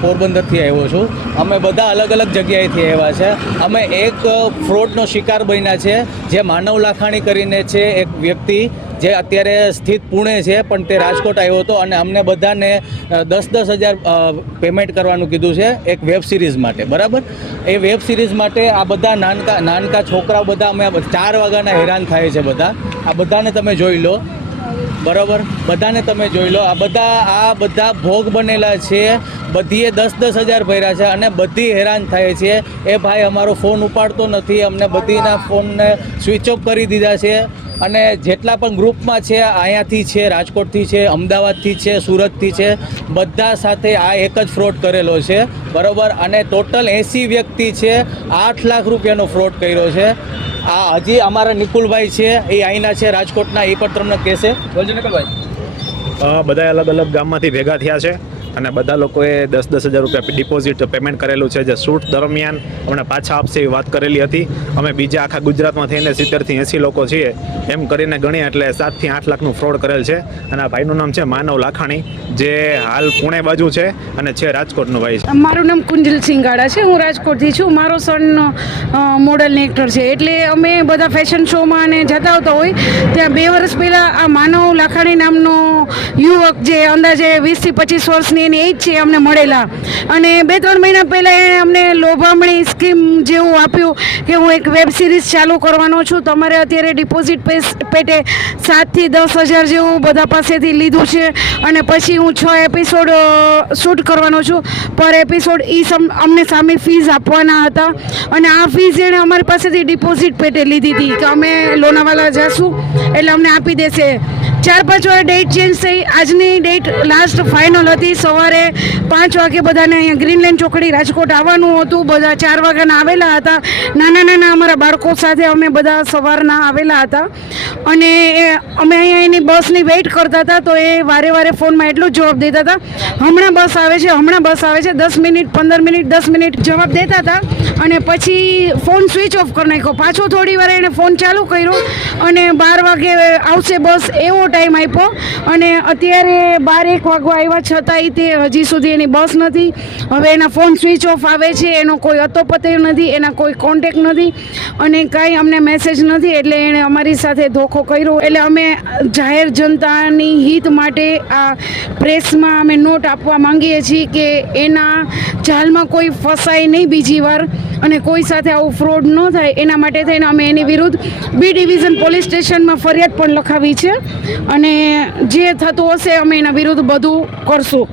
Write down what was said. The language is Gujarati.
પોરબંદરથી આવ્યો છું અમે બધા અલગ અલગ જગ્યાએથી આવ્યા છે અમે એક ફ્રોડનો શિકાર બન્યા છે જે માનવ લાખાણી કરીને છે એક વ્યક્તિ જે અત્યારે સ્થિત પુણે છે પણ તે રાજકોટ આવ્યો હતો અને અમને બધાને દસ દસ હજાર પેમેન્ટ કરવાનું કીધું છે એક વેબ સિરીઝ માટે બરાબર એ વેબ સિરીઝ માટે આ બધા નાનકા નાનકા છોકરાઓ બધા અમે ચાર વાગ્યાના હેરાન થાય છે બધા આ બધાને તમે જોઈ લો બરાબર બધાને તમે જોઈ લો આ બધા આ બધા ભોગ બનેલા છે બધીએ દસ દસ હજાર ભર્યા છે અને બધી હેરાન થાય છે એ ભાઈ અમારો ફોન ઉપાડતો નથી અમને બધીના ફોનને સ્વિચ ઓફ કરી દીધા છે અને જેટલા પણ ગ્રુપમાં છે અહીંયાથી છે રાજકોટથી છે અમદાવાદથી છે સુરતથી છે બધા સાથે આ એક જ ફ્રોડ કરેલો છે બરાબર અને ટોટલ એંસી વ્યક્તિ છે આઠ લાખ રૂપિયાનો ફ્રોડ કર્યો છે આ હજી અમારા નિકુલભાઈ છે એ અહીંના છે રાજકોટના એ પણ તમને કહેશે બોલજો નિકુલભાઈ બધા અલગ અલગ ગામમાંથી ભેગા થયા છે અને બધા લોકોએ દસ દસ હજાર રૂપિયા ડિપોઝિટ પેમેન્ટ કરેલું છે જે શૂટ દરમિયાન હમણાં પાછા આપશે એવી વાત કરેલી હતી અમે બીજા આખા ગુજરાતમાં થઈને સિત્તેરથી એંસી લોકો છીએ એમ કરીને ગણીએ એટલે સાતથી આઠ લાખનું ફ્રોડ કરેલ છે અને આ ભાઈનું નામ છે માનવ લાખાણી જે હાલ પુણે બાજુ છે અને છે રાજકોટનું ભાઈ છે મારું નામ કુંજલ સિંગાડા છે હું રાજકોટથી છું મારો સન મોડલ એક્ટર છે એટલે અમે બધા ફેશન શોમાં અને જતા આવતા હોય ત્યાં બે વર્ષ પહેલાં આ માનવ લાખાણી નામનો યુવક જે અંદાજે વીસથી પચીસ વર્ષની કરીને એને એ જ છે અમને મળેલા અને બે ત્રણ મહિના પહેલાં એણે અમને લોભામણી સ્કીમ જેવું આપ્યું કે હું એક વેબ સિરીઝ ચાલુ કરવાનો છું તમારે અત્યારે ડિપોઝિટ પેટે સાતથી દસ હજાર જેવું બધા પાસેથી લીધું છે અને પછી હું છ એપિસોડ શૂટ કરવાનો છું પર એપિસોડ એ અમને સામે ફીસ આપવાના હતા અને આ ફીસ એણે અમારી પાસેથી ડિપોઝિટ પેટે લીધી હતી કે અમે લોનાવાલા જશું એટલે અમને આપી દેશે ચાર પાંચ વાર ડેટ ચેન્જ થઈ આજની ડેટ લાસ્ટ ફાઇનલ હતી સવારે પાંચ વાગે બધાને અહીંયા ગ્રીનલેન્ડ ચોકડી રાજકોટ આવવાનું હતું બધા ચાર વાગ્યાના આવેલા હતા નાના નાના અમારા બાળકો સાથે અમે બધા સવારના આવેલા હતા અને અમે અહીંયા એની બસની વેઇટ કરતા હતા તો એ વારે વારે ફોનમાં એટલું જવાબ દેતા હતા હમણાં બસ આવે છે હમણાં બસ આવે છે દસ મિનિટ પંદર મિનિટ દસ મિનિટ જવાબ દેતા હતા અને પછી ફોન સ્વિચ ઓફ કરી નાખ્યો પાછો થોડી વાર એણે ફોન ચાલુ કર્યો અને બાર વાગે આવશે બસ એવો ટાઈમ આપ્યો અને અત્યારે બાર એક વાગવા આવ્યા છતાંય તે હજી સુધી એની બસ નથી હવે એના ફોન સ્વિચ ઓફ આવે છે એનો કોઈ અતોપતો નથી એના કોઈ કોન્ટેક નથી અને કાંઈ અમને મેસેજ નથી એટલે એણે અમારી સાથે ધોખો કર્યો એટલે અમે જાહેર જનતાની હિત માટે આ પ્રેસમાં અમે નોટ આપવા માંગીએ છીએ કે એના જાલમાં કોઈ ફસાય નહીં બીજી વાર અને કોઈ સાથે આવું ફ્રોડ ન થાય એના માટે થઈને અમે એની વિરુદ્ધ બી ડિવિઝન પોલીસ સ્ટેશનમાં ફરિયાદ પણ લખાવી છે અને જે થતું હશે અમે એના વિરુદ્ધ બધું કરશું